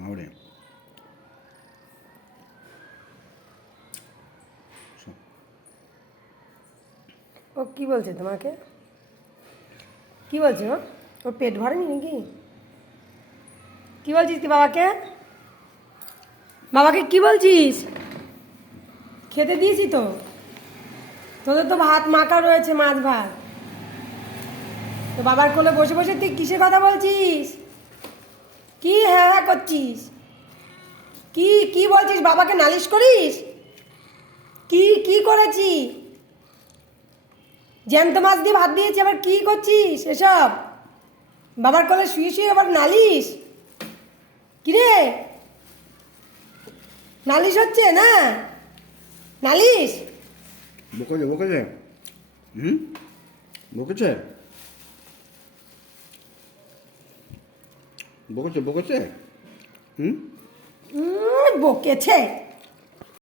মাওরে ও কি বলছে তোমাকে? কি বলছে ও? ওর পেট ভরেনি নাকি? কি বলছিস তুই বাবাকে? বাবাকে কি বলছিস? খেতে দিয়েছি তো। তোদের তো ভাত মাখা রয়েছে, মাছ ভাত। তো বাবার কোলে বসে বসে তুই কিসের কথা বলছিস? কি হ্যাঁ হ্যাঁ করছিস? কি কি বলছিস? বাবাকে নালিশ করিস? কি কি করেছি? জ্যান্ত মাছ দিয়ে ভাত দিয়েছি, আবার কি করছিস এসব? বাবার কোলে শুয়ে শুয়ে আবার নালিশ? কিরে, নালিশ হচ্ছে না? নালিশ? বকেছে বকেছে বকেছে বকেছে বকেছে বকেছে।